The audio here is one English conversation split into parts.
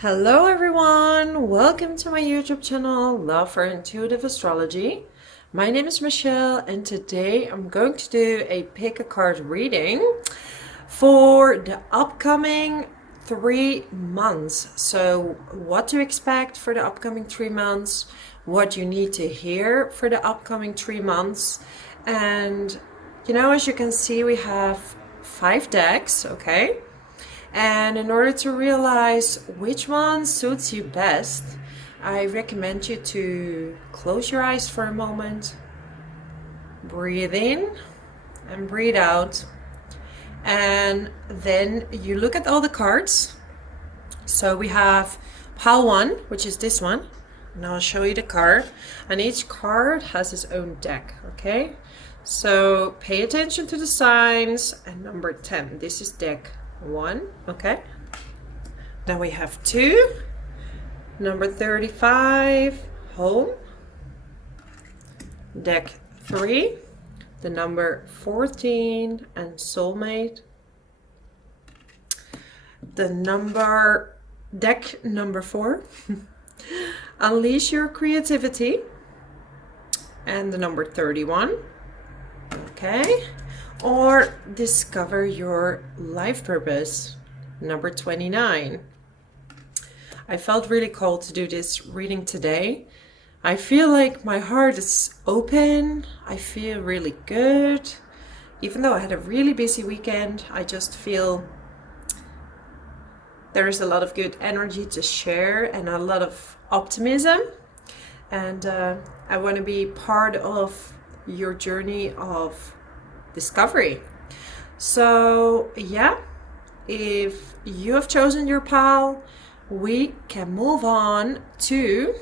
Hello everyone, welcome to my YouTube channel, Love for Intuitive Astrology. My name is Michelle and today I'm going to do a pick a card reading for the upcoming 3 months. So what to expect for the upcoming 3 months, what you need to hear for the upcoming 3 months. And as you can see, we have 5 decks, okay? And in order to realize which one suits you best, I recommend you to close your eyes for a moment, breathe in and breathe out, and then you look at all the cards. So we have pile 1, which is this one, and I'll show you the card, and each card has its own deck, okay? So pay attention to the signs. And number 10, this is deck 1, okay? Then we have 2, number 35, home, deck 3, the number 14, and soulmate, deck number 4, unleash your creativity, and the number 31, okay? Or discover your life purpose, number 29. I felt really called to do this reading today. I feel like my heart is open. I feel really good. Even though I had a really busy weekend, I just feel there is a lot of good energy to share and a lot of optimism. And I want to be part of your journey of discovery. So yeah, if you have chosen your pile, we can move on to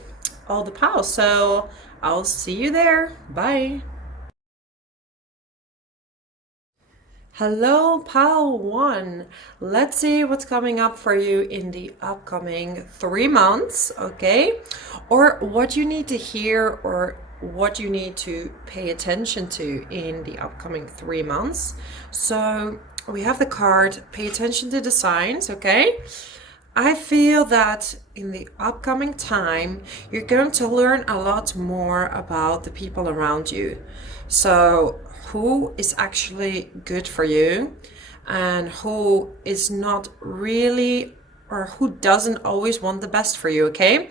all the piles. So I'll see you there. Bye. Hello, pile 1. Let's see what's coming up for you in the upcoming 3 months, okay? Or what you need to hear or what you need to pay attention to in the upcoming 3 months. So we have the card, pay attention to the signs, okay? I feel that in the upcoming time, you're going to learn a lot more about the people around you. So who is actually good for you and who is not really, or who doesn't always want the best for you, okay?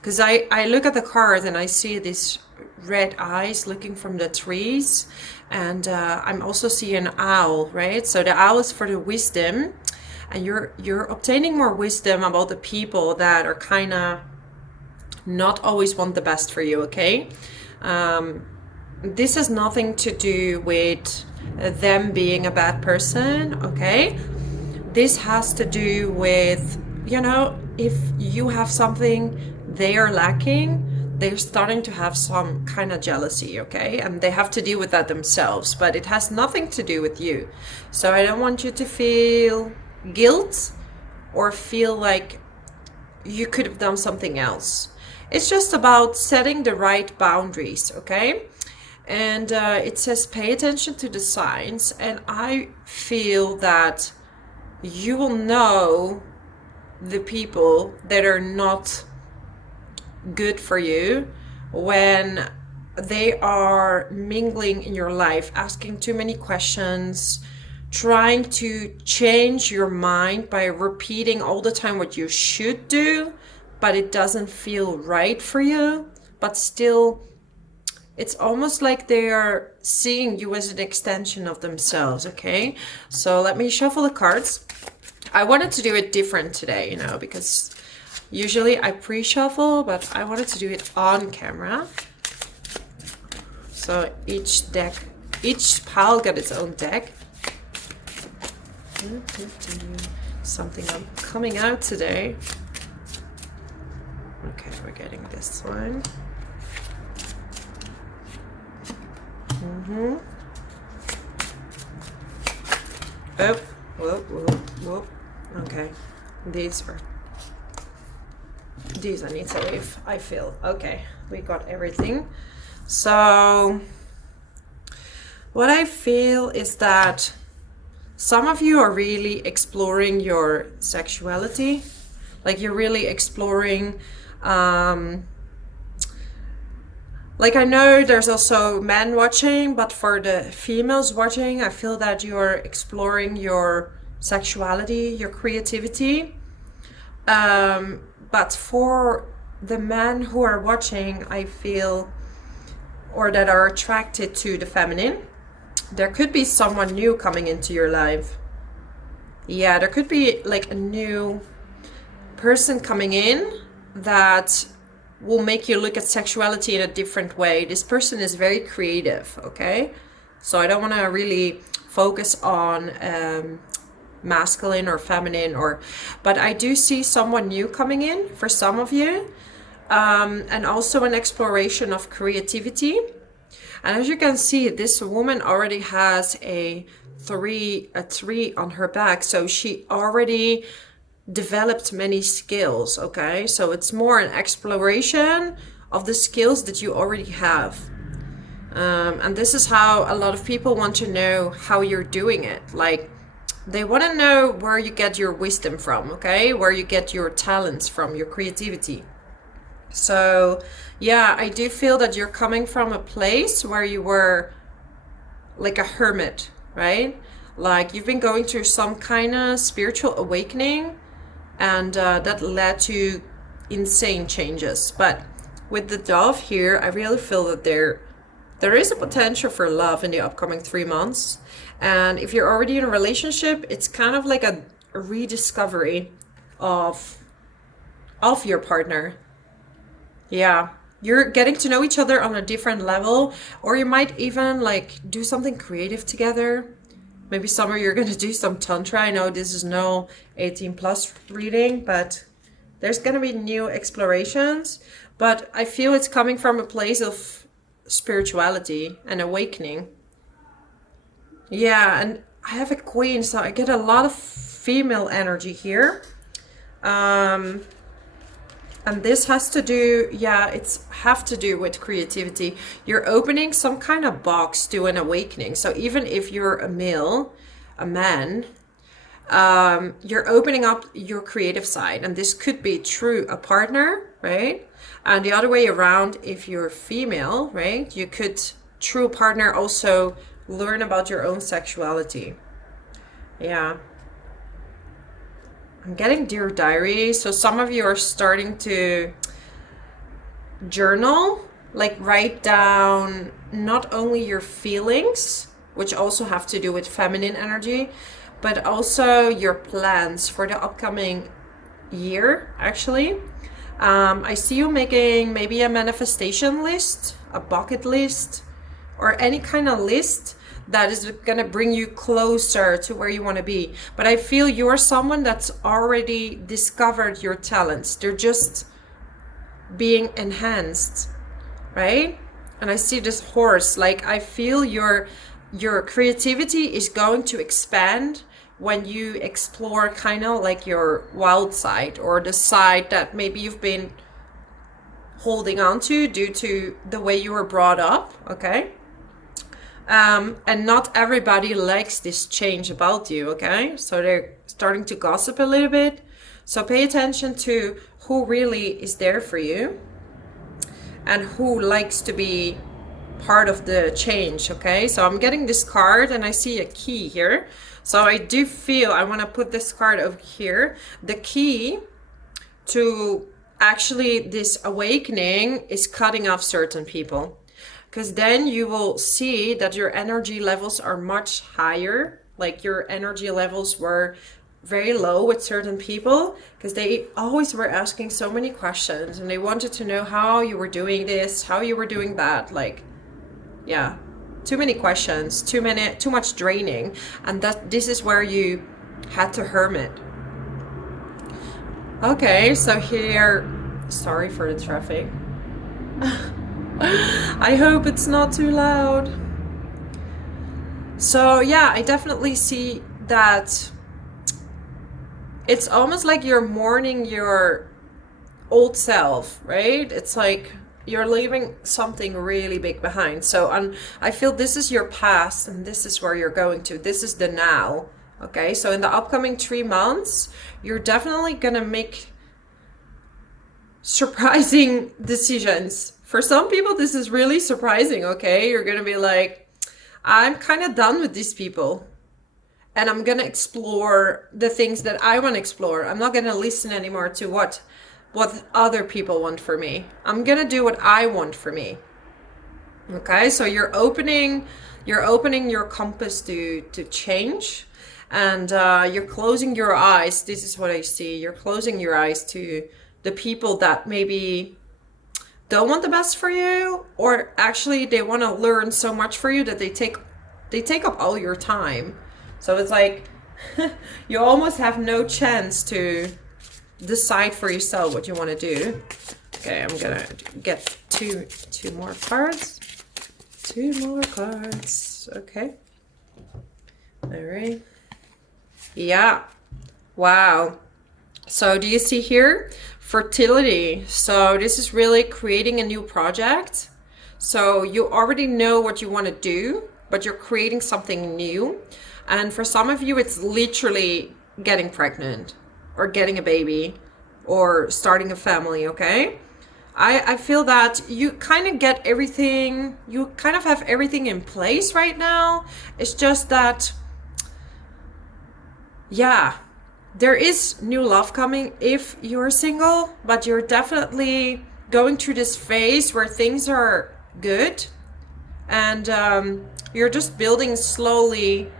Because I look at the card and I see these red eyes looking from the trees, and I'm also seeing an owl, right? So the owl is for the wisdom, and you're obtaining more wisdom about the people that are kind of not always want the best for you, okay? This has nothing to do with them being a bad person, okay? This has to do with, if you have something they are lacking, they're starting to have some kind of jealousy, okay? And they have to deal with that themselves, but it has nothing to do with you. So I don't want you to feel guilt or feel like you could have done something else. It's just about setting the right boundaries, okay? And it says pay attention to the signs, and I feel that you will know the people that are not good for you when they are mingling in your life, asking too many questions, trying to change your mind by repeating all the time what you should do, but it doesn't feel right for you. But still, it's almost like they are seeing you as an extension of themselves, okay? So let me shuffle the cards. I wanted to do it different today, because usually I pre-shuffle, but I wanted to do it on camera. So each pile got its own deck. Something coming out today. Okay, we're getting this one. Oh, whoop. Okay, these I need to leave, I feel. Okay, we got everything. So what I feel is that some of you are really exploring your sexuality. Like you're really exploring, like I know there's also men watching, but for the females watching, I feel that you're exploring your sexuality, your creativity. But for the men who are watching, I feel, or that are attracted to the feminine, there could be someone new coming into your life. Yeah, there could be like a new person coming in that will make you look at sexuality in a different way. This person is very creative, okay? So I don't want to really focus on masculine or feminine, but I do see someone new coming in for some of you, and also an exploration of creativity. And as you can see, this woman already has a three on her back, so she already developed many skills, okay? So it's more an exploration of the skills that you already have. And this is how a lot of people want to know how you're doing it. Like, they want to know where you get your wisdom from, okay? Where you get your talents from, your creativity. So, yeah, I do feel that you're coming from a place where you were like a hermit, right? Like you've been going through some kind of spiritual awakening, and that led to insane changes. But with the dove here, I really feel that there is a potential for love in the upcoming 3 months. And if you're already in a relationship, it's kind of like a rediscovery of your partner. Yeah, you're getting to know each other on a different level, or you might even like do something creative together. Maybe summer you're going to do some tantra. I know this is no 18 plus reading, but there's going to be new explorations. But I feel it's coming from a place of spirituality and awakening. Yeah, and I have a queen, so I get a lot of female energy here. And this has to do, yeah, it's have to do with creativity. You're opening some kind of box to an awakening. So even if you're a man, you're opening up your creative side. And this could be through a partner, right? And the other way around, if you're female, right? You could, through a partner, also learn about your own sexuality. Yeah. I'm getting Dear Diary. So some of you are starting to journal, like write down not only your feelings, which also have to do with feminine energy, but also your plans for the upcoming year, actually. I see you making maybe a manifestation list, a bucket list, or any kind of list that is going to bring you closer to where you want to be. But I feel you're someone that's already discovered your talents. They're just being enhanced, right? And I see this horse, like I feel your creativity is going to expand when you explore kind of like your wild side, or the side that maybe you've been holding on to due to the way you were brought up, okay? And not everybody likes this change about you, okay? So they're starting to gossip a little bit. So pay attention to who really is there for you and who likes to be part of the change, okay? So I'm getting this card and I see a key here. So I do feel I want to put this card over here. The key to actually this awakening is cutting off certain people. Because then you will see that your energy levels are much higher. Like your energy levels were very low with certain people because they always were asking so many questions and they wanted to know how you were doing this, how you were doing that. Like, yeah, too many questions, too much draining. And this is where you had to hermit. Okay, so here, sorry for the traffic. I hope it's not too loud. So yeah, I definitely see that it's almost like you're mourning your old self, right? It's like you're leaving something really big behind. So I feel this is your past and this is where you're going to. This is the now, okay? So in the upcoming 3 months, you're definitely gonna make surprising decisions. For some people, this is really surprising, okay? You're gonna be like, I'm kind of done with these people. And I'm gonna explore the things that I want to explore. I'm not gonna listen anymore to what other people want for me. I'm gonna do what I want for me. Okay, so you're opening your compass to change, and you're closing your eyes. This is what I see. You're closing your eyes to the people that maybe don't want the best for you, or actually they want to learn so much for you that they take up all your time. So it's like you almost have no chance to decide for yourself what you want to do. Okay, I'm gonna get two more cards. 2 more cards. Okay. All right. Yeah. Wow. So do you see here? Fertility. So this is really creating a new project. So you already know what you want to do, but you're creating something new. And for some of you, it's literally getting pregnant or getting a baby or starting a family, okay? I feel that you kind of get everything, you kind of have everything in place right now. It's just that, yeah, there is new love coming if you're single, but you're definitely going through this phase where things are good, and you're just building slowly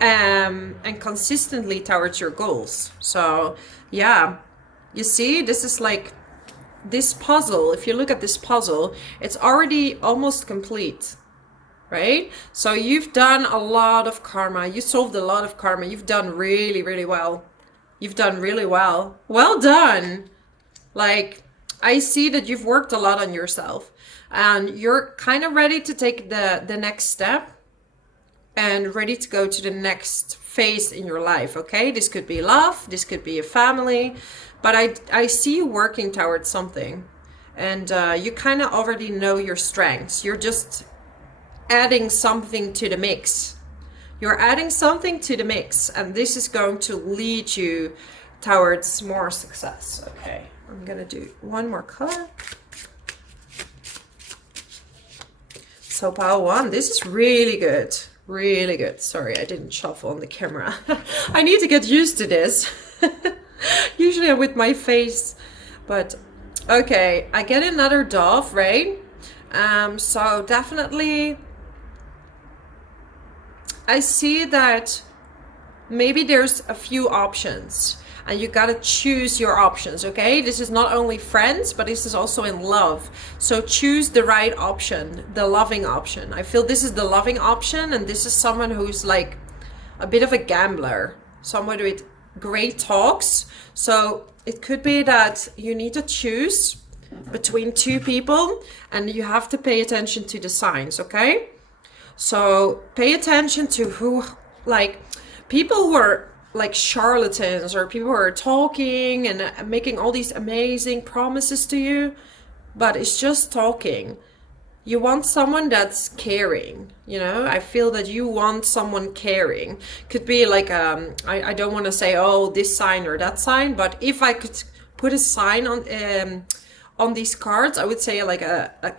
and consistently towards your goals. So yeah, you see, this is like this puzzle. If you look at this puzzle, it's already almost complete, right? So you've done a lot of karma. You solved a lot of karma. You've done really, really well. You've done really well. Well done. Like, I see that you've worked a lot on yourself, and you're kind of ready to take the next step and ready to go to the next phase in your life, okay? This could be love, this could be a family, but I see you working towards something, and you kind of already know your strengths. You're just adding something to the mix. You're adding something to the mix, and this is going to lead you towards more success. Okay, I'm gonna do one more color. So pile 1, this is really good. Really good. Sorry, I didn't shuffle on the camera. I need to get used to this. Usually I'm with my face, but okay, I get another dove, right? So definitely I see that maybe there's a few options, and you gotta choose your options, okay? This is not only friends, but this is also in love. So choose the right option, the loving option. I feel this is the loving option, and this is someone who's like a bit of a gambler, someone with great talks. So it could be that you need to choose between 2 people, and you have to pay attention to the signs, okay? So pay attention to who, like, people who are like charlatans, or people who are talking and making all these amazing promises to you, but it's just talking. You want someone that's caring, you know? I feel that you want someone caring. Could be like, I don't want to say, oh, this sign or that sign, but if I could put a sign on these cards, I would say like a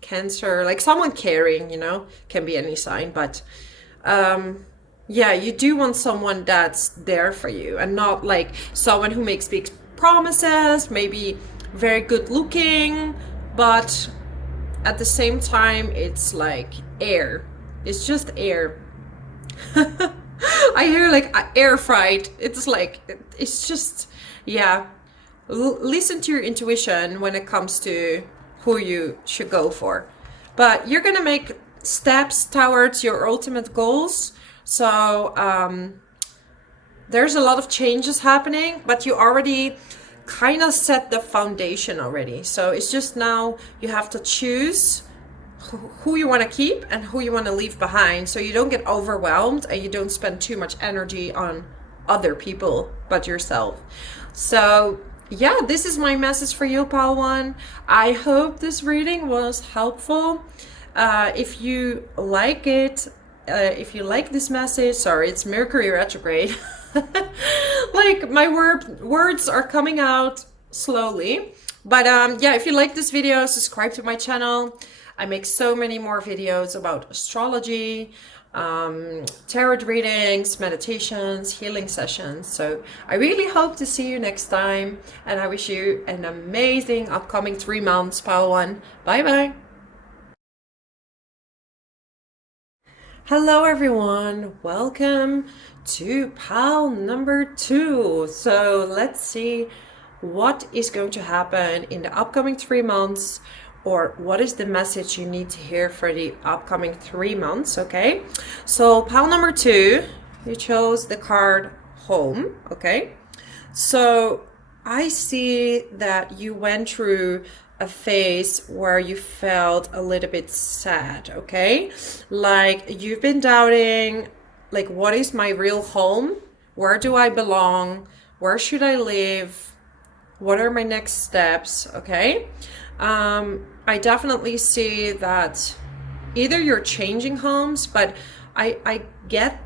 Cancer, like someone caring, you know? Can be any sign, but yeah, you do want someone that's there for you, and not like someone who makes big promises, maybe very good looking, but at the same time, it's like air. It's just air. I hear like air fried. It's like, it's just, yeah. Listen to your intuition when it comes to who you should go for. But you're gonna make steps towards your ultimate goals. So there's a lot of changes happening, but you already kind of set the foundation already. So it's just now you have to choose who you want to keep and who you want to leave behind, so you don't get overwhelmed and you don't spend too much energy on other people but yourself. So yeah, this is my message for you, pile 1. I hope this reading was helpful. If you like it, if you like this message, sorry, it's Mercury retrograde. Like, my words are coming out slowly. But yeah, if you like this video, subscribe to my channel. I make so many more videos about astrology, tarot readings, meditations, healing sessions. So I really hope to see you next time, and I wish you an amazing upcoming 3 months, Pile One. Bye bye. Hello everyone, welcome to pile number 2. So let's see what is going to happen in the upcoming 3 months, or what is the message you need to hear for the upcoming 3 months. Okay, so pile number 2, you chose the card Home. Okay, so I see that you went through a phase where you felt a little bit sad. Okay, like you've been doubting, like, what is my real home? Where do I belong? Where should I live? What are my next steps? Okay, I definitely see that either you're changing homes, but I get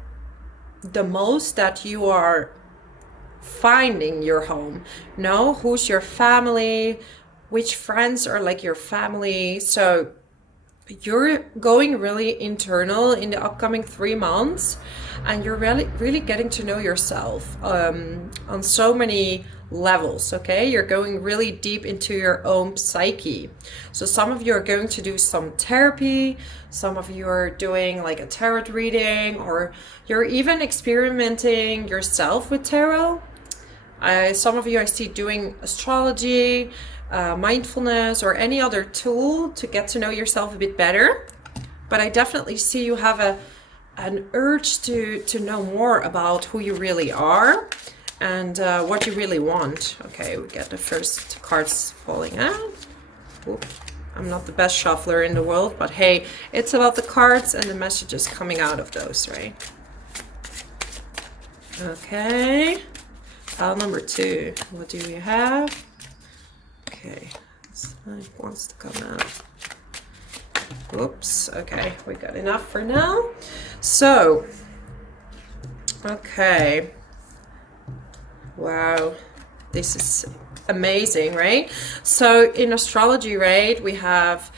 the most that you are finding your home. Know who's your family, which friends are like your family. So you're going really internal in the upcoming 3 months, and you're really getting to know yourself on so many levels. Okay, you're going really deep into your own psyche. So some of you are going to do some therapy, some of you are doing like a tarot reading, or you're even experimenting yourself with tarot. Some of you I see doing astrology, mindfulness, or any other tool to get to know yourself a bit better. But I definitely see you have an urge to know more about who you really are and what you really want. Okay, we get the first cards falling out. Oop. I'm not the best shuffler in the world, but hey, it's about the cards and the messages coming out of those, right? Okay, pile number 2, what do we have? Okay, this wants to come out. Oops, okay, we got enough for now. So, okay, wow, this is amazing, right? So in astrology, right, we have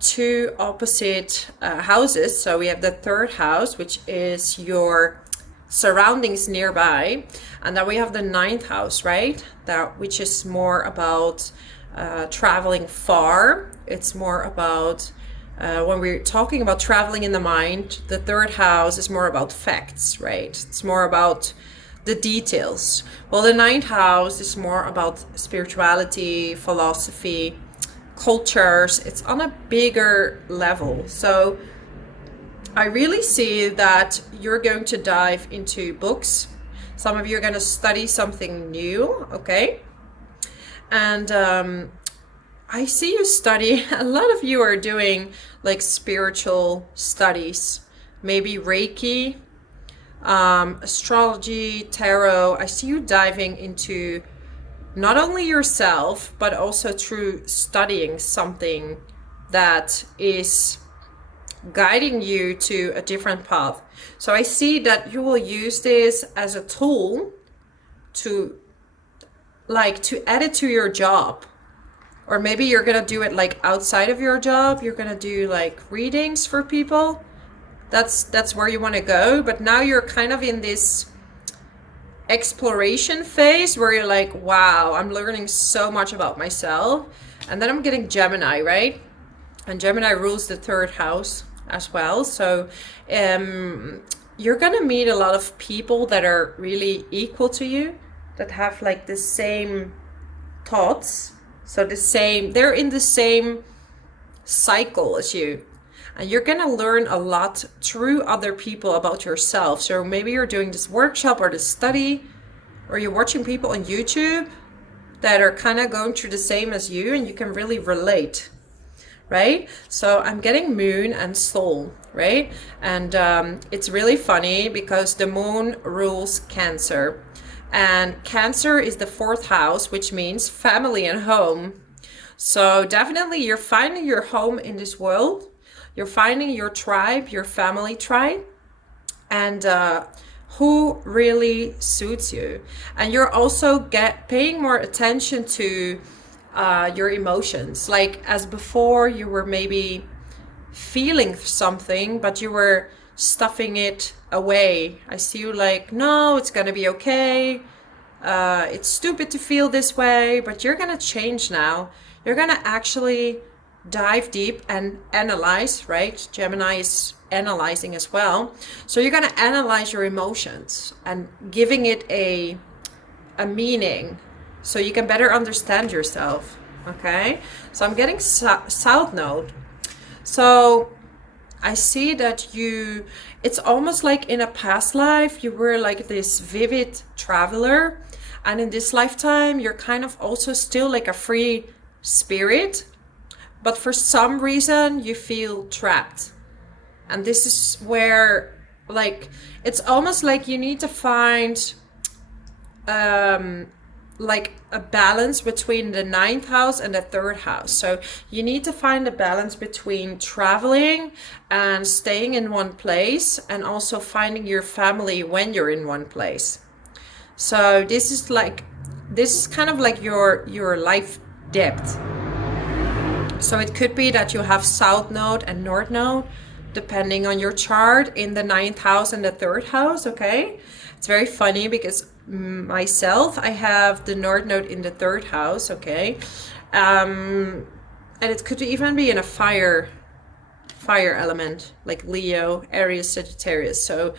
2 opposite houses. So we have the 3rd house, which is your surroundings nearby, and then we have the 9th house, right, which is more about traveling far. It's more about when we're talking about traveling in the mind, the 3rd house is more about facts, right? It's more about the details. Well, the 9th house is more about spirituality, philosophy, cultures. It's on a bigger level. So I really see that you're going to dive into books. Some of you are going to study something new, okay? And I see you study, a lot of you are doing like spiritual studies, maybe Reiki, astrology, tarot. I see you diving into not only yourself, but also through studying something that is guiding you to a different path. So I see that you will use this as a tool to add it to your job. Or maybe you're gonna do it like outside of your job. You're gonna do like readings for people. That's where you want to go. But now you're kind of in this exploration phase where you're like, wow, I'm learning so much about myself. And then I'm getting Gemini, right? And Gemini rules the 3rd house as well. So you're gonna meet a lot of people that are really equal to you, that have like the same thoughts. So they're in the same cycle as you. And you're gonna learn a lot through other people about yourself. So maybe you're doing this workshop or this study, or you're watching people on YouTube that are kind of going through the same as you, and you can really relate, right? So I'm getting Moon and Soul, right? And it's really funny because the Moon rules Cancer. And Cancer is the 4th house, which means family and home. So definitely you're finding your home in this world. You're finding your tribe, your family tribe. And who really suits you. And you're also paying more attention to your emotions. Like as before, you were maybe feeling something, but you were stuffing it away. I see you like, no, it's gonna be okay. It's stupid to feel this way, but you're gonna change now. You're gonna actually dive deep and analyze, right? Gemini is analyzing as well. So you're gonna analyze your emotions and giving it a meaning so you can better understand yourself. Okay, so I'm getting South Node. So I see that it's almost like in a past life you were like this vivid traveler, and in this lifetime you're kind of also still like a free spirit, but for some reason you feel trapped. And this is where, like, it's almost like you need to find like a balance between the 9th house and the 3rd house. So you need to find a balance between traveling and staying in one place, and also finding your family when you're in one place. So this is kind of like your life depth. So it could be that you have South Node and North Node, depending on your chart, in the 9th house and the 3rd house. Okay, it's very funny because myself, I have the North Node in the 3rd house. Okay, and it could even be in a fire element like Leo, Aries, Sagittarius. So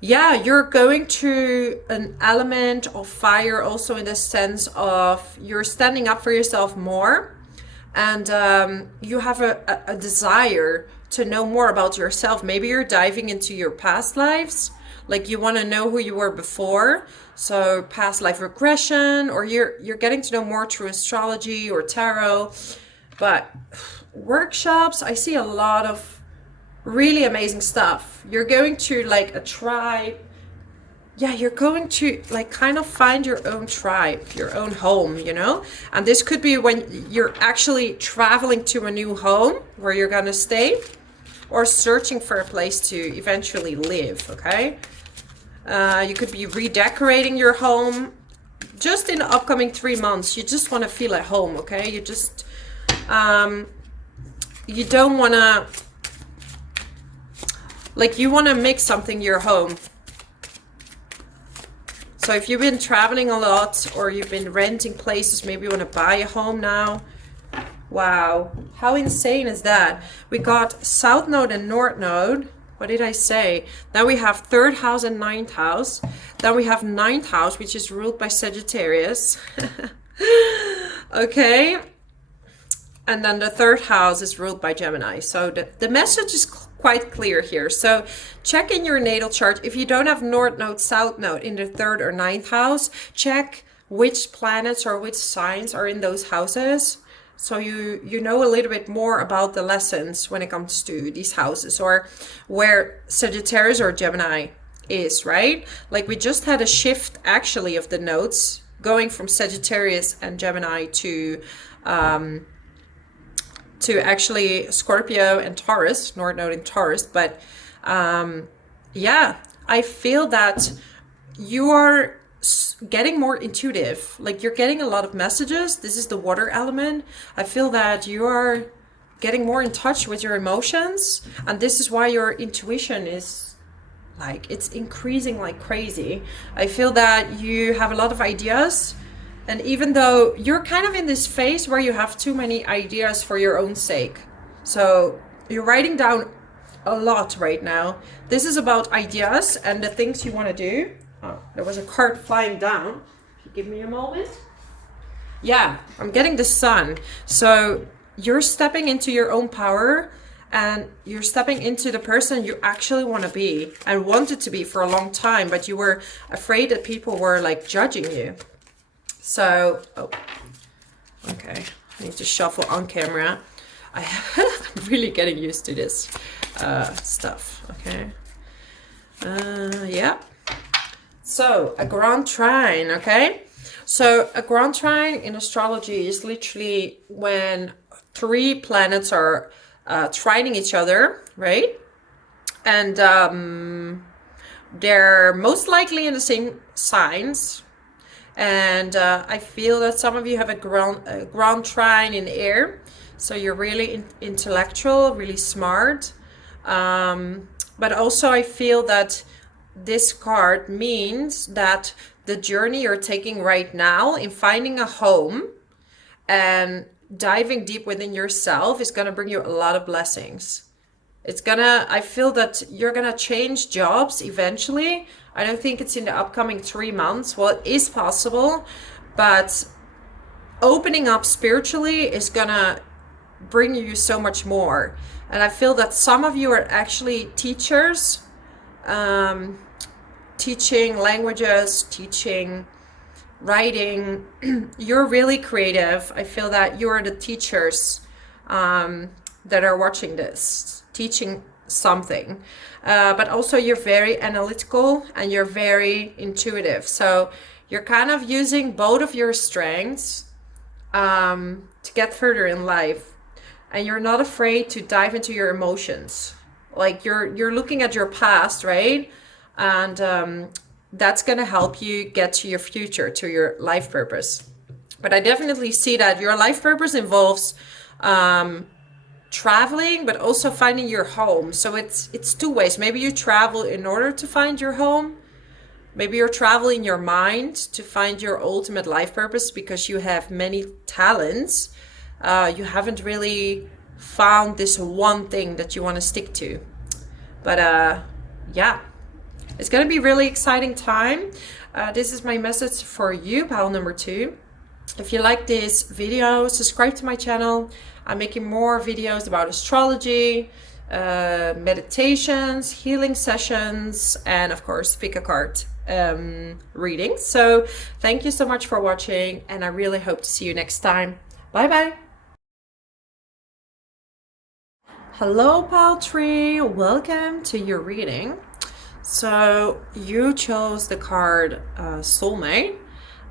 yeah, you're going to an element of fire also, in the sense of you're standing up for yourself more, and you have a desire to know more about yourself. Maybe you're diving into your past lives, like you want to know who you were before. So past life regression, or you're getting to know more through astrology or tarot. But workshops, I see a lot of really amazing stuff. You're going to like a tribe. Yeah, you're going to like kind of find your own tribe, your own home, you know? And this could be when you're actually traveling to a new home where you're gonna stay, or searching for a place to eventually live. Okay, you could be redecorating your home just in the upcoming 3 months. You just want to feel at home. Okay, you just you don't want to, like, you want to make something your home. So if you've been traveling a lot, or you've been renting places, maybe you want to buy a home now. Wow, how insane is that? We got South Node and North Node. What did I say? Then we have 3rd house and 9th house. Then we have 9th house, which is ruled by Sagittarius. Okay. And then the 3rd house is ruled by Gemini. So the message is quite clear here. So check in your natal chart. If you don't have North Node, South Node in the 3rd or 9th house, check which planets or which signs are in those houses. So you know a little bit more about the lessons when it comes to these houses, or where Sagittarius or Gemini is, right? Like we just had a shift actually of the nodes going from Sagittarius and Gemini to actually Scorpio and Taurus, North Node in Taurus. But yeah, I feel that you are getting more intuitive, like you're getting a lot of messages. This is the water element. I feel that you are getting more in touch with your emotions, and this is why your intuition is like, it's increasing like crazy. I feel that you have a lot of ideas, and even though you're kind of in this phase where you have too many ideas for your own sake, so you're writing down a lot right now. This is about ideas and the things you want to do. Oh, there was a card flying down. Give me a moment. Yeah, I'm getting the sun. So you're stepping into your own power, and you're stepping into the person you actually want to be and wanted to be for a long time, but you were afraid that people were like judging you. So, oh, okay. I need to shuffle on camera. I'm really getting used to this stuff. Okay. Yeah. So a grand trine, okay? So a grand trine in astrology is literally when 3 planets are trining each other, right? And They're most likely in the same signs. And I feel that some of you have a ground trine in air. So you're really intellectual, really smart. But also I feel that this card means that the journey you're taking right now in finding a home and diving deep within yourself is going to bring you a lot of blessings. I feel that you're gonna change jobs eventually. I don't think it's in the upcoming 3 months. Well, it is possible, but opening up spiritually is gonna bring you so much more. And I feel that some of you are actually teachers, teaching languages, teaching writing. You're really creative. I feel that you're the teachers that are watching this, teaching something, but also you're very analytical and you're very intuitive. So you're kind of using both of your strengths to get further in life, and you're not afraid to dive into your emotions. Like you're looking at your past, right? And that's going to help you get to your future, to your life purpose. But I definitely see that your life purpose involves traveling, but also finding your home. So it's two ways. Maybe you travel in order to find your home. Maybe you're traveling your mind to find your ultimate life purpose because you have many talents. You haven't really found this one thing that you want to stick to. But yeah, it's going to be really exciting time. This is my message for you, pile number 2. If you like this video, subscribe to my channel. I'm making more videos about astrology, meditations, healing sessions, and of course, pick a card readings. So thank you so much for watching, and I really hope to see you next time. Bye bye. Hello, pile tree. Welcome to your reading. So you chose the card soulmate,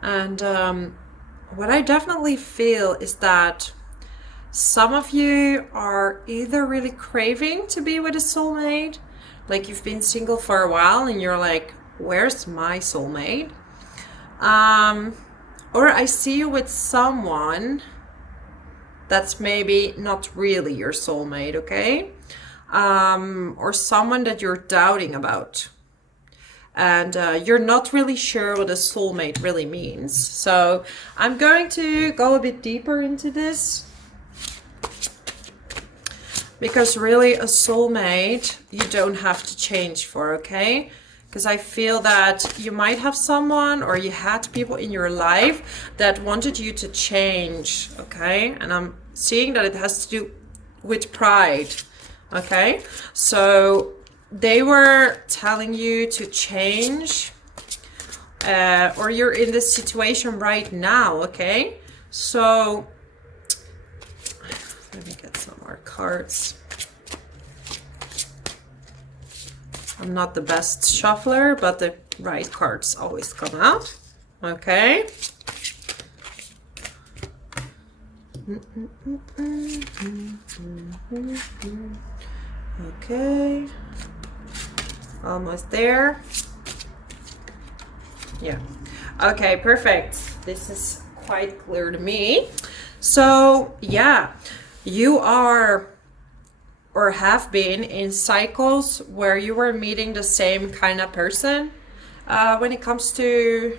and what I definitely feel is that some of you are either really craving to be with a soulmate, like you've been single for a while and you're like, where's my soulmate? Or I see you with someone that's maybe not really your soulmate, okay? Or someone that you're doubting about. And you're not really sure what a soulmate really means. So I'm going to go a bit deeper into this. Because really a soulmate, you don't have to change for, okay? Because I feel that you might have someone, or you had people in your life that wanted you to change, okay? And I'm seeing that it has to do with pride, okay? So they were telling you to change, or you're in this situation right now, okay? So let me get some more cards. I'm not the best shuffler, but the right cards always come out. Okay. Okay. Almost there. Yeah. Okay, perfect. This is quite clear to me. So, yeah, you are or have been in cycles where you were meeting the same kind of person. When it comes to,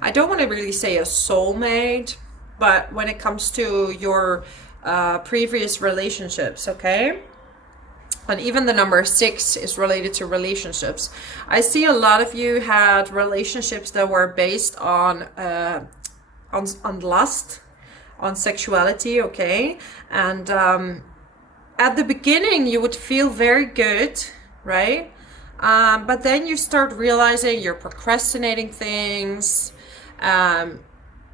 I don't want to really say a soulmate, but when it comes to your previous relationships, okay? And even the number 6 is related to relationships. I see a lot of you had relationships that were based on lust, on sexuality, okay? And at the beginning, you would feel very good, right? But then you start realizing you're procrastinating things.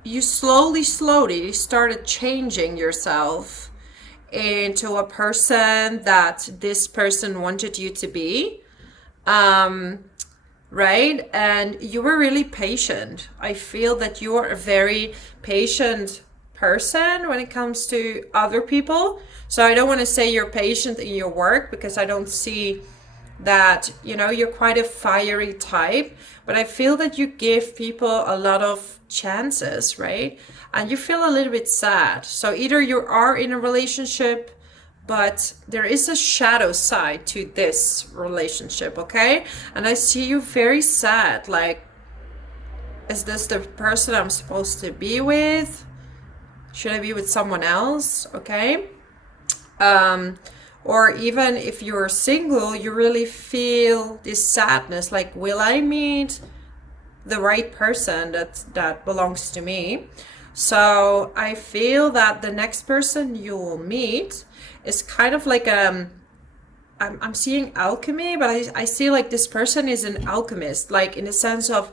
You slowly started changing yourself into a person that this person wanted you to be, right? And you were really patient. I feel that you are a very patient person when it comes to other people. So I don't want to say you're patient in your work, because I don't see that, you know, you're quite a fiery type, but I feel that you give people a lot of chances, right? And you feel a little bit sad. So either you are in a relationship, but there is a shadow side to this relationship, okay? And I see you very sad, like, is this the person I'm supposed to be with? Should I be with someone else? Okay. Or even if you're single, you really feel this sadness, like, will I meet the right person that belongs to me? So I feel that the next person you will meet is kind of like I'm seeing alchemy, but I see like this person is an alchemist, like in the sense of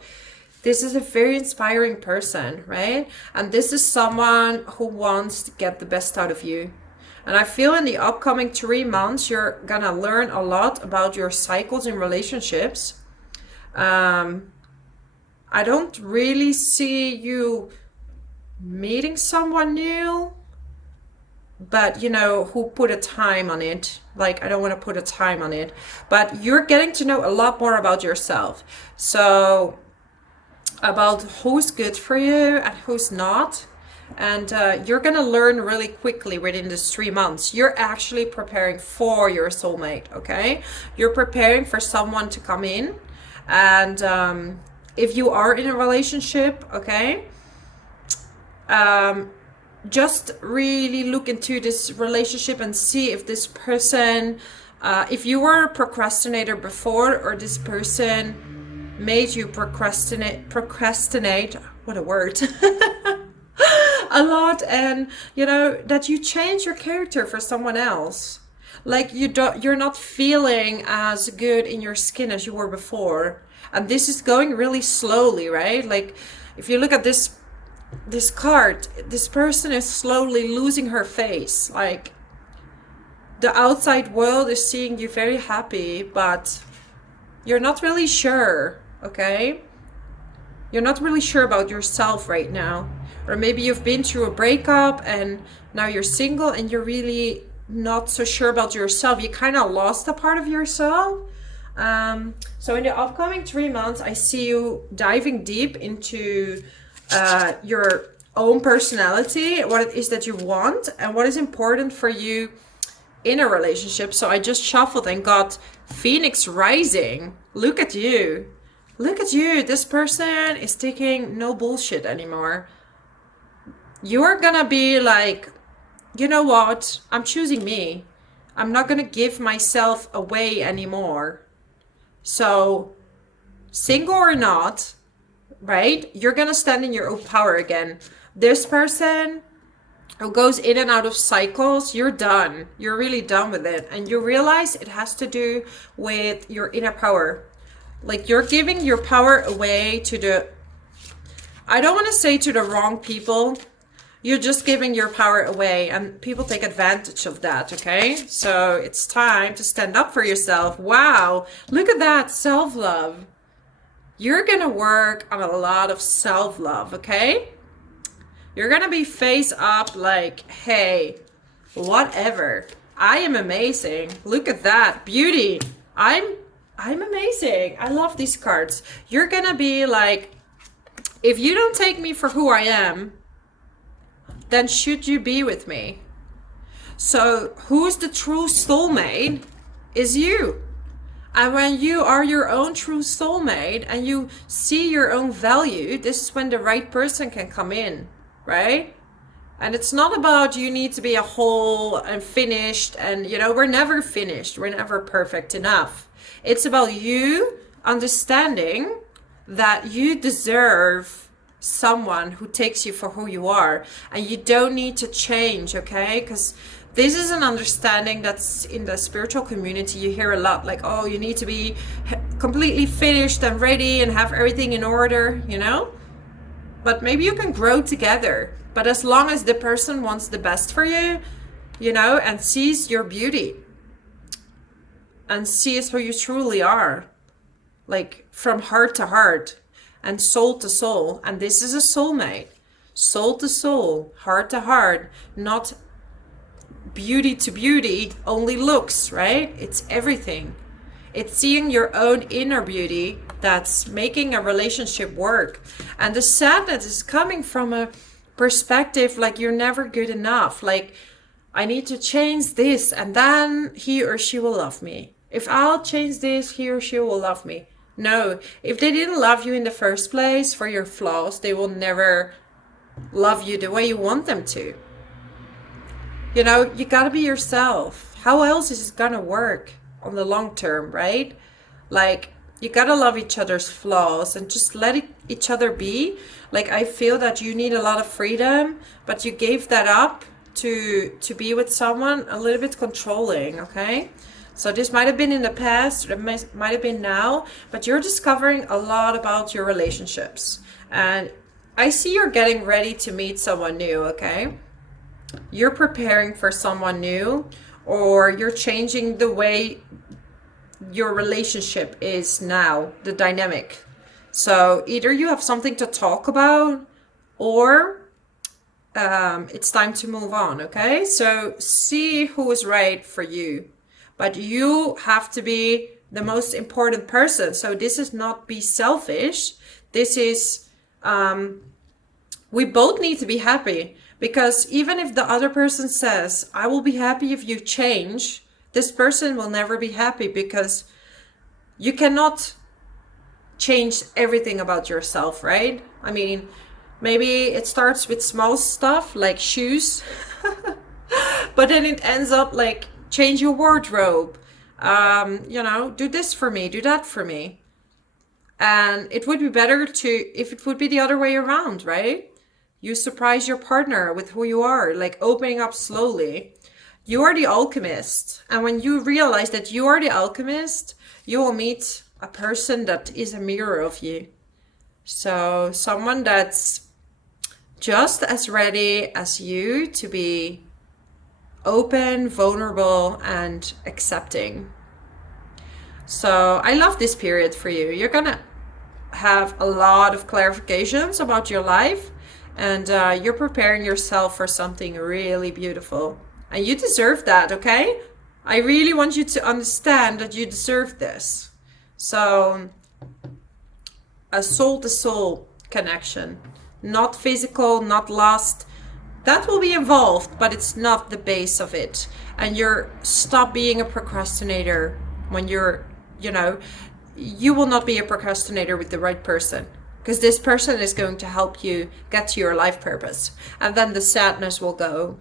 this is a very inspiring person, right? And this is someone who wants to get the best out of you. And I feel in the upcoming 3 months, you're gonna learn a lot about your cycles in relationships. I don't really see you meeting someone new, but you know, who put a time on it. Like, I don't want to put a time on it, but you're getting to know a lot more about yourself. So about who's good for you and who's not. And you're gonna learn really quickly within this 3 months. You're actually preparing for your soulmate, okay? You're preparing for someone to come in. And if you are in a relationship, okay, just really look into this relationship and see if this person, if you were a procrastinator before, or this person made you procrastinate, what a word, a lot, and you know that you change your character for someone else. Like you're not feeling as good in your skin as you were before, and this is going really slowly, right? Like if you look at this card, this person is slowly losing her face. Like the outside world is seeing you very happy, but you're not really sure, okay? You're not really sure about yourself right now. Or maybe you've been through a breakup and now you're single and you're really not so sure about yourself. You kind of lost a part of yourself. So in the upcoming 3 months, I see you diving deep into your own personality, what it is that you want and what is important for you in a relationship. So I just shuffled and got Phoenix Rising. Look at you. Look at you. This person is taking no bullshit anymore. You're gonna be like, you know what? I'm choosing me. I'm not gonna give myself away anymore. So, single or not, right? You're gonna stand in your own power again. This person who goes in and out of cycles, you're done. You're really done with it. And you realize it has to do with your inner power. Like you're giving your power away to the, I don't want to say to the wrong people. You're just giving your power away and people take advantage of that, okay? So it's time to stand up for yourself. Wow, look at that, self-love. You're gonna work on a lot of self-love, okay? You're gonna be face up like, hey, whatever. I am amazing. Look at that, beauty. I'm amazing. I love these cards. You're gonna be like, if you don't take me for who I am, then should you be with me? So who's the true soulmate is you. And when you are your own true soulmate and you see your own value, this is when the right person can come in, right? And it's not about you need to be a whole and finished, and you know, we're never finished, we're never perfect enough. It's about you understanding that you deserve someone who takes you for who you are, and you don't need to change, okay? Because this is an understanding that's in the spiritual community. You hear a lot like, oh, you need to be completely finished and ready and have everything in order, you know? But maybe you can grow together. But as long as the person wants the best for you, you know, and sees your beauty and sees who you truly are, like from heart to heart and soul to soul. And this is a soulmate, soul to soul, heart to heart, not beauty to beauty, only looks, right? It's everything. It's seeing your own inner beauty that's making a relationship work. And the sadness is coming from a perspective like you're never good enough. Like, I need to change this and then he or she will love me. If I'll change this, he or she will love me. No, if they didn't love you in the first place for your flaws, they will never love you the way you want them to. You know, you gotta be yourself. How else is it gonna work on the long term, right? Like, you gotta love each other's flaws and just let each other be. Like, I feel that you need a lot of freedom, but you gave that up to be with someone a little bit controlling, okay? So this might have been in the past, or it might have been now, but you're discovering a lot about your relationships. And I see you're getting ready to meet someone new, okay? You're preparing for someone new, or you're changing the way your relationship is now, the dynamic. So either you have something to talk about, or it's time to move on, okay? So see who is right for you. But you have to be the most important person. So this is not be selfish. This is, we both need to be happy. Because even if the other person says, I will be happy if you change, this person will never be happy, because you cannot change everything about yourself, right? I mean, maybe it starts with small stuff like shoes, but then it ends up like, change your wardrobe, you know, do this for me, do that for me. And it would be better if it would be the other way around, right? You surprise your partner with who you are, like opening up slowly. You are the alchemist. And when you realize that you are the alchemist, you will meet a person that is a mirror of you. So someone that's just as ready as you to be open, vulnerable, and accepting. So I love this period for you. You're gonna have a lot of clarifications about your life, and you're preparing yourself for something really beautiful. And you deserve that, okay? I really want you to understand that you deserve this. So, a soul-to-soul connection. Not physical, not lust. That will be involved, but it's not the base of it. And stop being a procrastinator when you're, you know, you will not be a procrastinator with the right person, because this person is going to help you get to your life purpose, and then the sadness will go.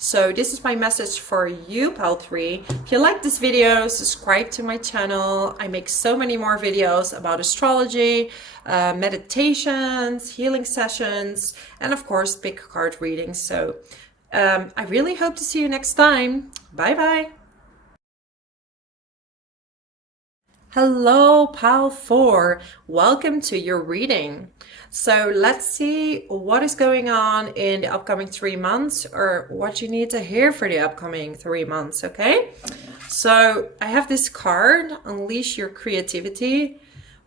So this is my message for you, Pal 3. If you like this video, subscribe to my channel. I make so many more videos about astrology, meditations, healing sessions, and of course, big card readings. So I really hope to see you next time. Bye-bye. Hello, Pal 4. Welcome to your reading. So let's see what is going on in the upcoming 3 months, or what you need to hear for the upcoming 3 months, okay? So I have this card, Unleash Your Creativity,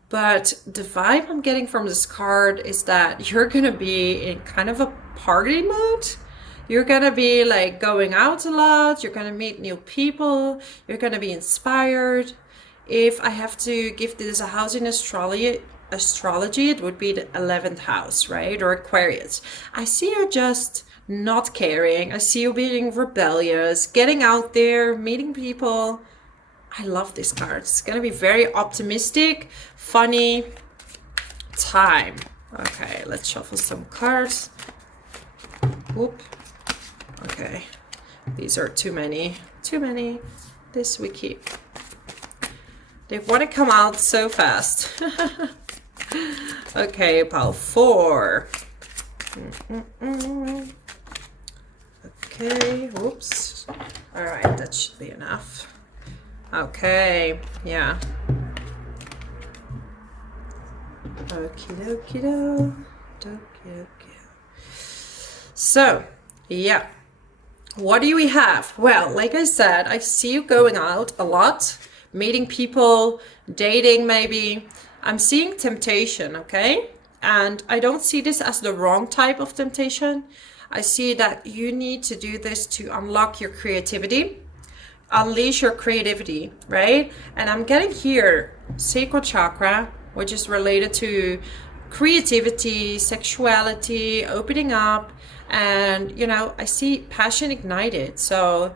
but the vibe I'm getting from this card is that you're gonna be in kind of a party mood. You're gonna be like going out a lot, you're gonna meet new people, you're gonna be inspired. If I have to give this a house in astrology, it would be the 11th house, right? Or Aquarius. I see you just not caring. I see you being rebellious, getting out there, meeting people. I love this card. It's going to be very optimistic, funny time. Okay, let's shuffle some cards. Whoop. Okay, these are too many. Too many. This we keep. They want to come out so fast. Okay, Pal 4. Okay, whoops. All right, that should be enough. Okay, yeah. Okie dokie do. So, yeah. What do we have? Well, like I said, I see you going out a lot, meeting people, dating maybe. I'm seeing temptation, okay? And I don't see this as the wrong type of temptation. I see that you need to do this to unlock your creativity. unleash your creativity, right? And I'm getting here sacral chakra, which is related to creativity, sexuality, opening up, and I see passion ignited. So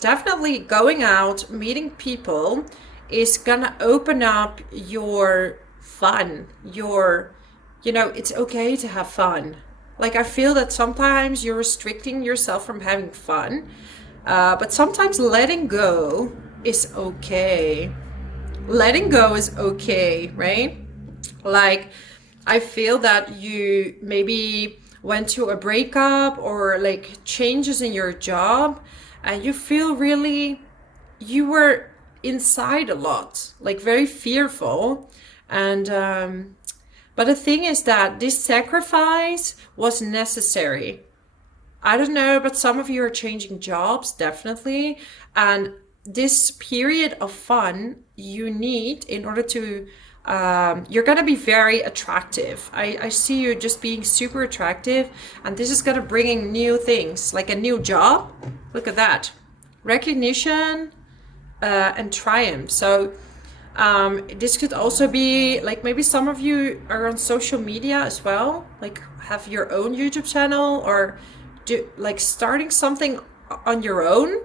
definitely going out, meeting people is gonna open up your fun, it's okay to have fun. Like, I feel that sometimes you're restricting yourself from having fun, but sometimes letting go is okay. Letting go is okay, right? Like, I feel that you maybe went to a breakup or like changes in your job, and you feel really, you were inside a lot, like very fearful. And but the thing is that this sacrifice was necessary. I don't know, but some of you are changing jobs, definitely. And this period of fun you need in order to, you're going to be very attractive. I see you just being super attractive. And this is going to bring in new things, like a new job. Look at that. Recognition and triumph. So this could also be like, maybe some of you are on social media as well, like have your own YouTube channel, or like starting something on your own,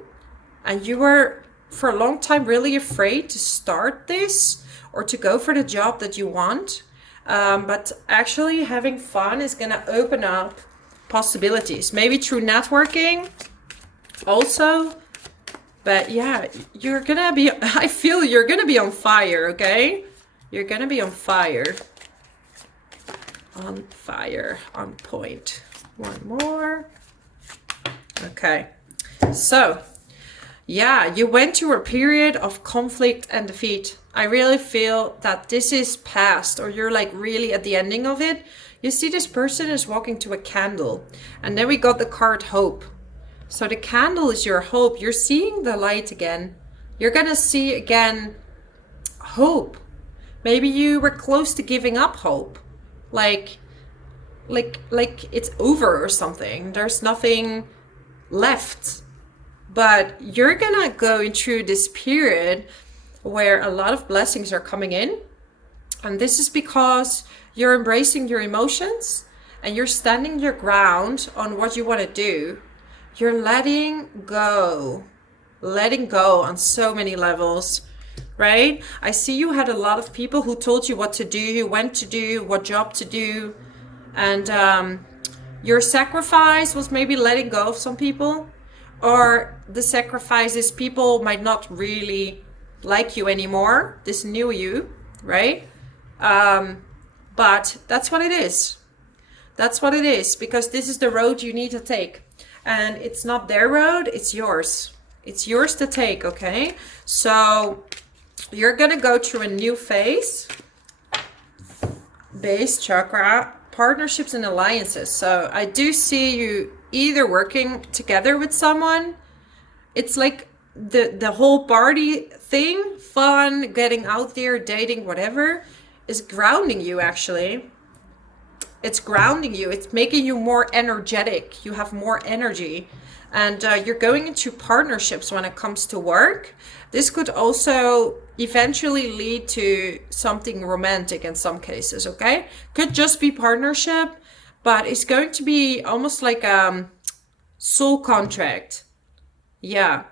and you were for a long time really afraid to start this or to go for the job that you want. But actually having fun is going to open up possibilities, maybe through networking also. But yeah, you're gonna be, I feel you're gonna be on fire, okay? You're gonna be on fire. On fire, on point. One more. Okay. So, yeah, you went through a period of conflict and defeat. I really feel that this is past, or you're like really at the ending of it. You see this person is walking to a candle, and then we got the card hope. So the candle is your hope. You're seeing the light again. You're gonna see again hope. Maybe you were close to giving up hope. Like it's over or something. There's nothing left. But you're gonna go through this period where a lot of blessings are coming in. And this is because you're embracing your emotions and you're standing your ground on what you want to do. You're letting go on so many levels, right? I see you had a lot of people who told you what to do, when to do, what job to do. And your sacrifice was maybe letting go of some people, or the sacrifice is people might not really like you anymore, this new you, right? But that's what it is. That's what it is, because this is the road you need to take. And it's not their road, it's yours. It's yours to take, okay? So you're gonna go through a new phase. Base chakra, partnerships and alliances. So I do see you either working together with someone. It's like the whole party thing, fun, getting out there, dating, whatever, is grounding you actually. It's grounding you. It's making you more energetic. You have more energy. And you're going into partnerships when it comes to work. This could also eventually lead to something romantic in some cases, okay? Could just be partnership, but it's going to be almost like a soul contract. Yeah,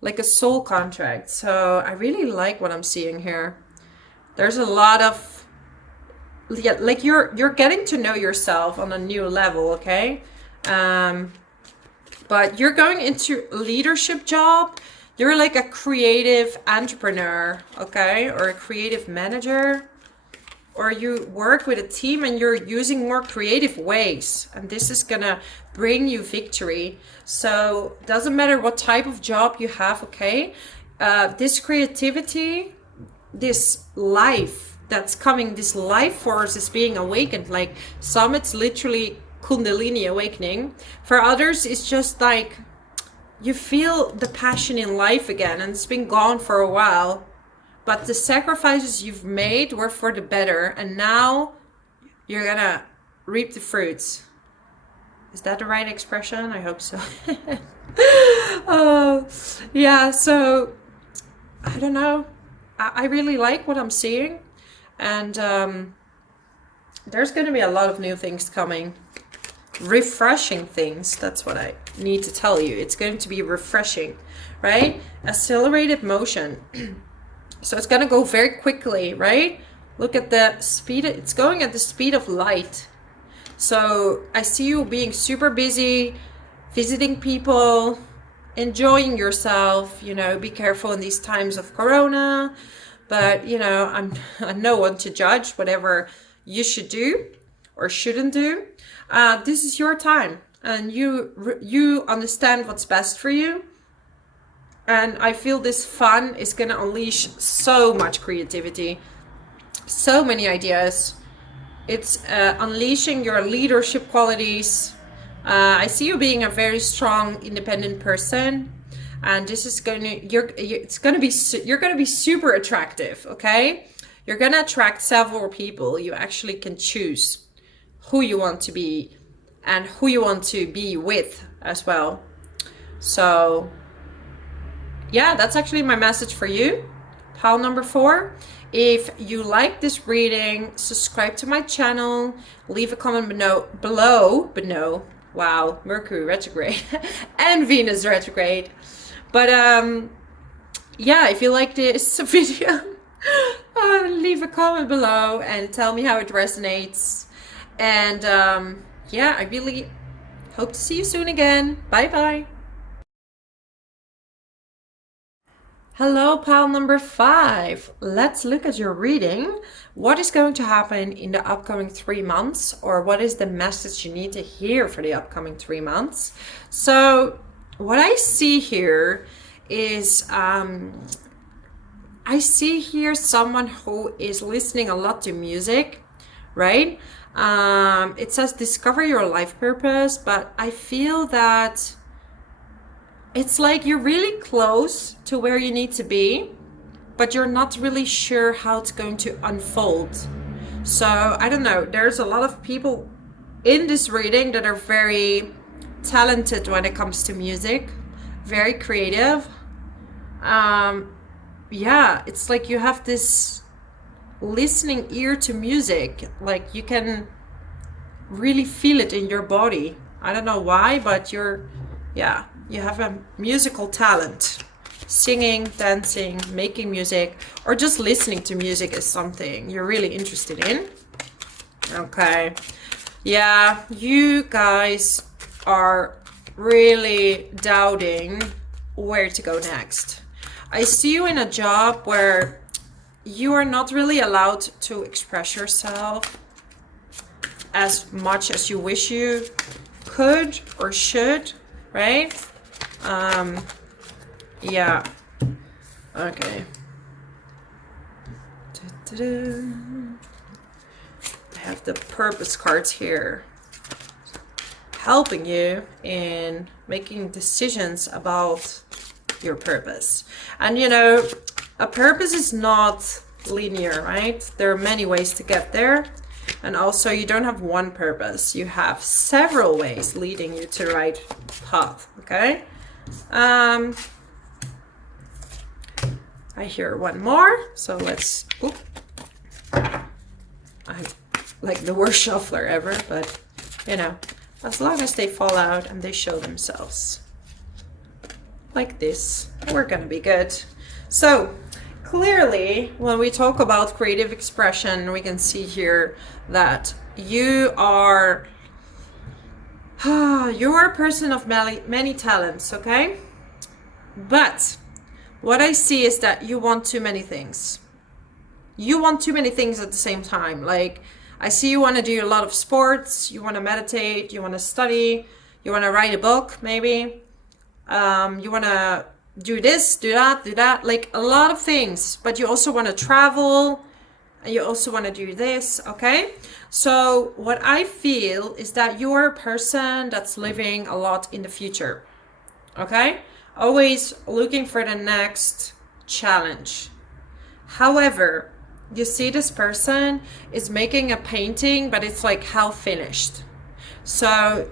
like a soul contract. So I really like what I'm seeing here. There's a lot of, yeah, like you're getting to know yourself on a new level, okay? But you're going into a leadership job. You're like a creative entrepreneur, okay? Or a creative manager. Or you work with a team and you're using more creative ways. And this is gonna bring you victory. So it doesn't matter what type of job you have, okay? This creativity, this life that's coming, this life force is being awakened. Like some, it's literally Kundalini awakening. For others, it's just like you feel the passion in life again, and it's been gone for a while. But the sacrifices you've made were for the better, and now you're gonna reap the fruits. Is that the right expression? I hope so. Oh, yeah, so I don't know. I really like what I'm seeing. And there's going to be a lot of new things coming. Refreshing things. That's what I need to tell you. It's going to be refreshing, right? Accelerated motion. So it's going to go very quickly, right? Look at the speed. It's going at the speed of light. So I see you being super busy, visiting people, enjoying yourself. You know, be careful in these times of Corona. But, you know, I'm no one to judge whatever you should do or shouldn't do. This is your time, and you understand what's best for you. And I feel this fun is going to unleash so much creativity, so many ideas. It's unleashing your leadership qualities. I see you being a very strong, independent person, and this is going to you're going to be super attractive. Okay, you're going to attract several people. You actually can choose who you want to be and who you want to be with as well. So yeah, that's actually my message for you, pile number 4. If you like this reading, subscribe to my channel, leave a comment below. Wow, Mercury retrograde and Venus retrograde. But yeah, if you like this video, leave a comment below and tell me how it resonates. And yeah, I really hope to see you soon again. Bye bye. Hello, pile number 5. Let's look at your reading. What is going to happen in the upcoming 3 months, or what is the message you need to hear for the upcoming 3 months? So what I see here is I see here someone who is listening a lot to music, right? It says discover your life purpose, but I feel that it's like you're really close to where you need to be, but you're not really sure how it's going to unfold. So I don't know, there's a lot of people in this reading that are very talented when it comes to music, very creative. Yeah, it's like you have this listening ear to music, like you can really feel it in your body. I don't know why, but yeah, you have a musical talent. Singing, dancing, making music, or just listening to music is something you're really interested in. Okay. Yeah, you guys are really doubting where to go next. I see you in a job where you are not really allowed to express yourself as much as you wish you could or should, right? Yeah. Okay. I have the purpose cards here, helping you in making decisions about your purpose. And you know, a purpose is not linear, right? There are many ways to get there. And also you don't have one purpose. You have several ways leading you to the right path, okay? I hear one more, so let's, I'm like the worst shuffler ever, but you know, as long as they fall out and they show themselves like this, we're gonna be good. So clearly, when we talk about creative expression, we can see here that you are a person of many talents, okay? But what I see is that you want too many things. You want too many things at the same time. Like, I see you want to do a lot of sports, you want to meditate, you want to study, you want to write a book, maybe. You want to do this, do that, like a lot of things. But you also want to travel, and you also want to do this, okay? So what I feel is that you're a person that's living a lot in the future, okay? Always looking for the next challenge. However, you see this person is making a painting, but it's like half finished. So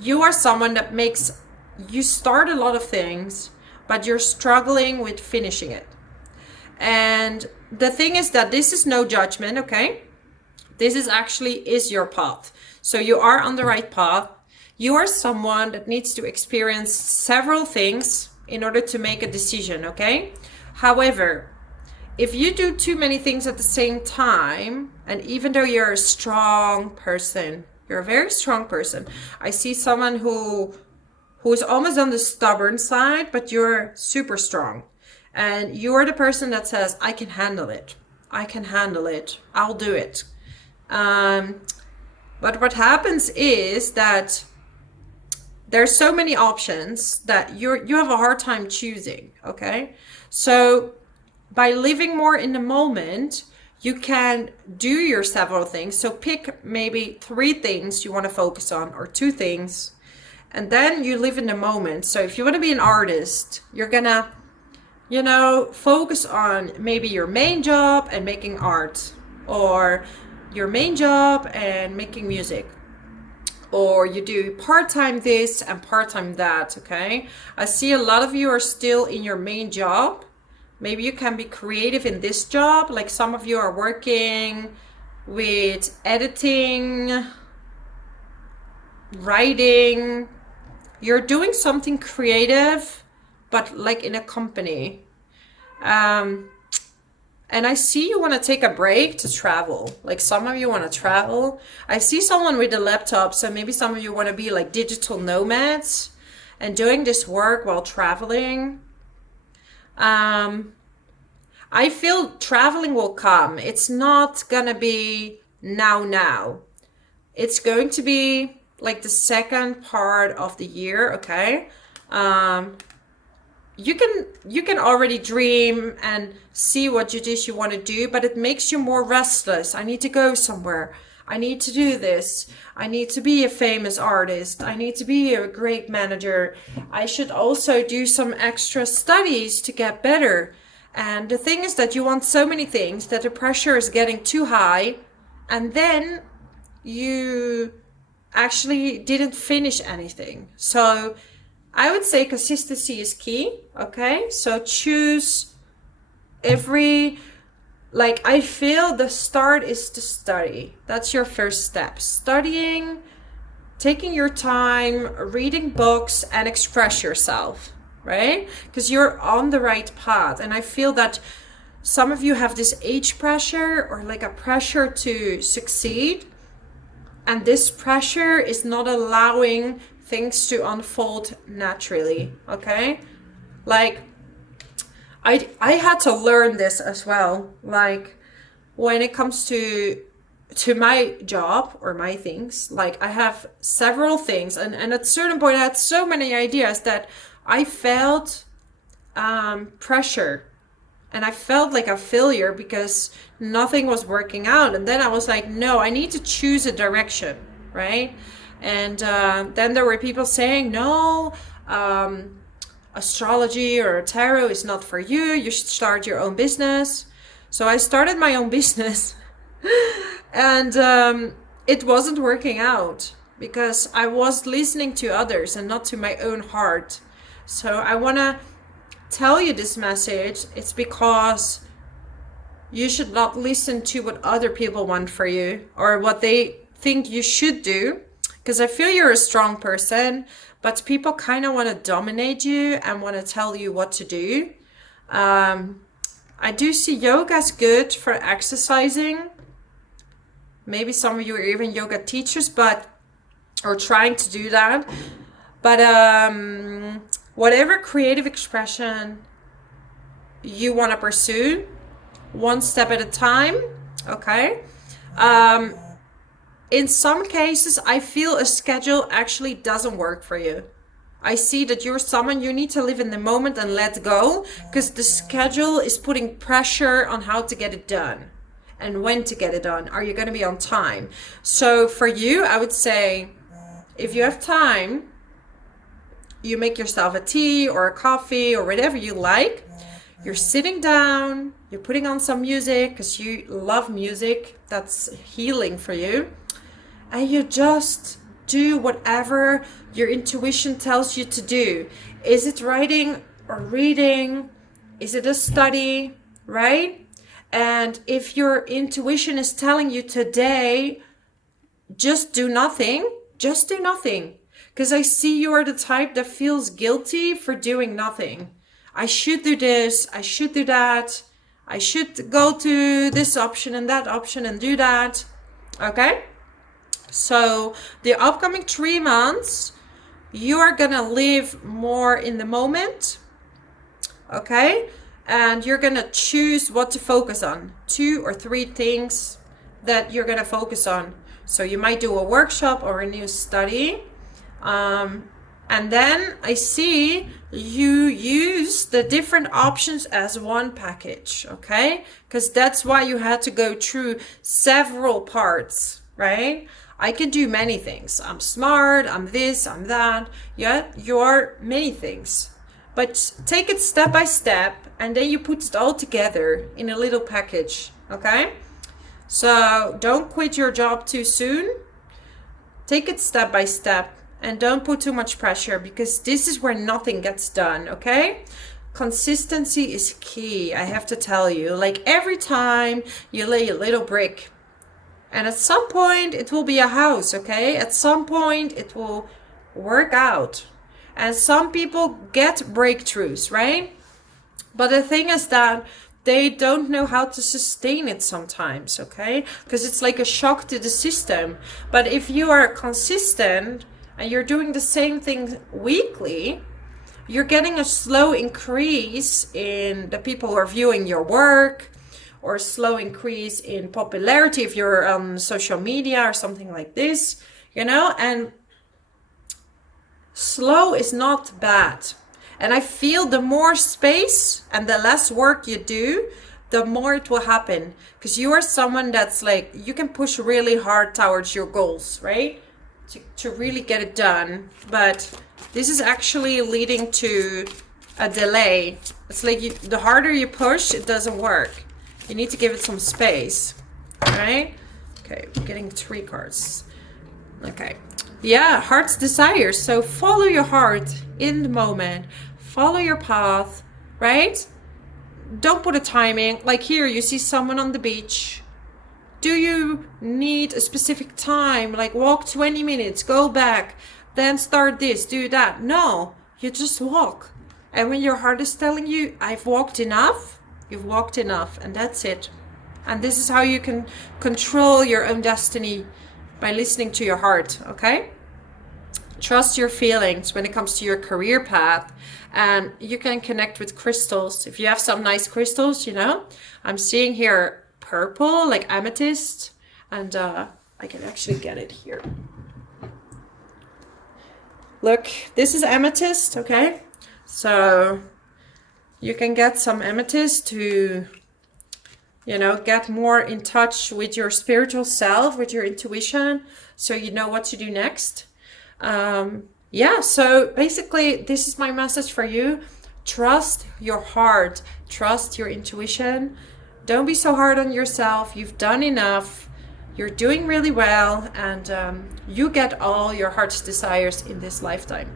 you are someone that makes you start a lot of things, but you're struggling with finishing it. And the thing is that this is no judgment, okay? This is your path. So you are on the right path. You are someone that needs to experience several things in order to make a decision, okay? However, if you do too many things at the same time, and even though you're a strong person, you're a very strong person. I see someone who is almost on the stubborn side, but you're super strong. And you're the person that says, I can handle it. I can handle it. I'll do it. But what happens is that there's so many options that you have a hard time choosing, okay? So by living more in the moment, you can do your several things. So pick maybe 3 things you want to focus on, or 2 things, and then you live in the moment. So if you want to be an artist, you're gonna, focus on maybe your main job and making art, or your main job and making music, or you do part-time this and part-time that, okay? I see a lot of you are still in your main job. Maybe you can be creative in this job, like some of you are working with editing, writing. You're doing something creative, but like in a company. And I see you want to take a break to travel. Like some of you want to travel. I see someone with a laptop, so maybe some of you want to be like digital nomads and doing this work while traveling. I feel traveling will come. It's not gonna be now. It's going to be like the second part of the year, okay? You can already dream and see what it is you want to do, but it makes you more restless. I need to go somewhere. I need to do this. I need to be a famous artist. I need to be a great manager. I should also do some extra studies to get better. And the thing is that you want so many things that the pressure is getting too high, and then you actually didn't finish anything. So I would say consistency is key, okay? So choose I feel the start is to study. That's your first step. Studying, taking your time, reading books, and express yourself, right? Because you're on the right path. And I feel that some of you have this age pressure, or like a pressure to succeed. And this pressure is not allowing things to unfold naturally, okay? Like, I had to learn this as well. Like, when it comes to my job or my things, like I have several things, and at a certain point I had so many ideas that I felt pressure, and I felt like a failure because nothing was working out. And then I was like, no, I need to choose a direction, right? And then there were people saying, no, astrology or tarot is not for you. You should start your own business. So I started my own business and it wasn't working out because I was listening to others and not to my own heart. So I want to tell you this message. It's because you should not listen to what other people want for you or what they think you should do. Because I feel you're a strong person, but people kind of want to dominate you and want to tell you what to do. I do see yoga as good for exercising. Maybe some of you are even yoga teachers, or trying to do that. But whatever creative expression you want to pursue, one step at a time, okay? In some cases, I feel a schedule actually doesn't work for you. I see that you're someone, you need to live in the moment and let go, because the schedule is putting pressure on how to get it done and when to get it done. Are you going to be on time? So for you, I would say, if you have time, you make yourself a tea or a coffee or whatever you like. You're sitting down, you're putting on some music because you love music. That's healing for you. And you just do whatever your intuition tells you to do. Is it writing or reading? Is it a study, right? And if your intuition is telling you today, just do nothing, just do nothing. Because I see you are the type that feels guilty for doing nothing. I should do this, I should do that, I should go to this option and that option and do that. Okay? So the upcoming 3 months, you are gonna live more in the moment. Okay? And you're gonna choose what to focus on. 2 or 3 things that you're gonna focus on. So you might do a workshop or a new study. And then I see you use the different options as one package, okay? Because that's why you had to go through several parts, right? I can do many things. I'm smart, I'm this, I'm that. Yeah, you're many things. But take it step by step, and then you put it all together in a little package, okay? So don't quit your job too soon. Take it step by step. And don't put too much pressure, because this is where nothing gets done, okay? Consistency is key, I have to tell you. Like every time you lay a little brick, and at some point it will be a house, okay? At some point it will work out. And some people get breakthroughs, right? But the thing is that they don't know how to sustain it sometimes, okay? Because it's like a shock to the system. But if you are consistent, and you're doing the same thing weekly, you're getting a slow increase in the people who are viewing your work, or a slow increase in popularity if you're on social media or something like this, you know, and slow is not bad. And I feel the more space and the less work you do, the more it will happen. Because you are someone that's like, you can push really hard towards your goals, right? To really get it done, but this is actually leading to a delay. It's like the harder you push, it doesn't work. You need to give it some space, right? Okay, we're getting 3 cards. Okay, yeah, heart's desires. So follow your heart in the moment. Follow your path, right? Don't put a timing. Like here, you see someone on the beach. Do you need a specific time? Like walk 20 minutes, go back, then start this, do that? No, you just walk. And when your heart is telling you, I've walked enough, you've walked enough, and that's it. And this is how you can control your own destiny, by listening to your heart, okay? Trust your feelings when it comes to your career path. And you can connect with crystals. If you have some nice crystals, you know, I'm seeing here purple, like amethyst, and I can actually get it here. Look, this is amethyst, okay? So you can get some amethyst to, you know, get more in touch with your spiritual self, with your intuition, so you know what to do next. Yeah, so basically this is my message for you. Trust your heart, trust your intuition. Don't be so hard on yourself. You've done enough. You're doing really well, and you get all your heart's desires in this lifetime.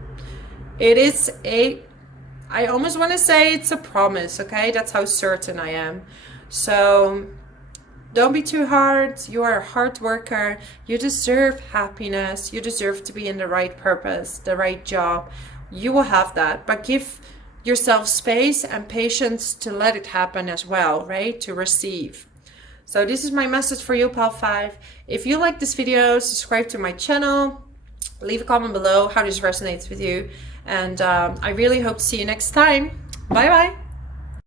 It is I almost want to say it's a promise, okay? That's how certain I am. So don't be too hard. You are a hard worker. You deserve happiness. You deserve to be in the right purpose, the right job. You will have that, but give yourself space and patience to let it happen as well, right? To receive. So this is my message for you, Pal 5. If you like this video, subscribe to my channel. Leave a comment below how this resonates with you. And I really hope to see you next time. Bye bye.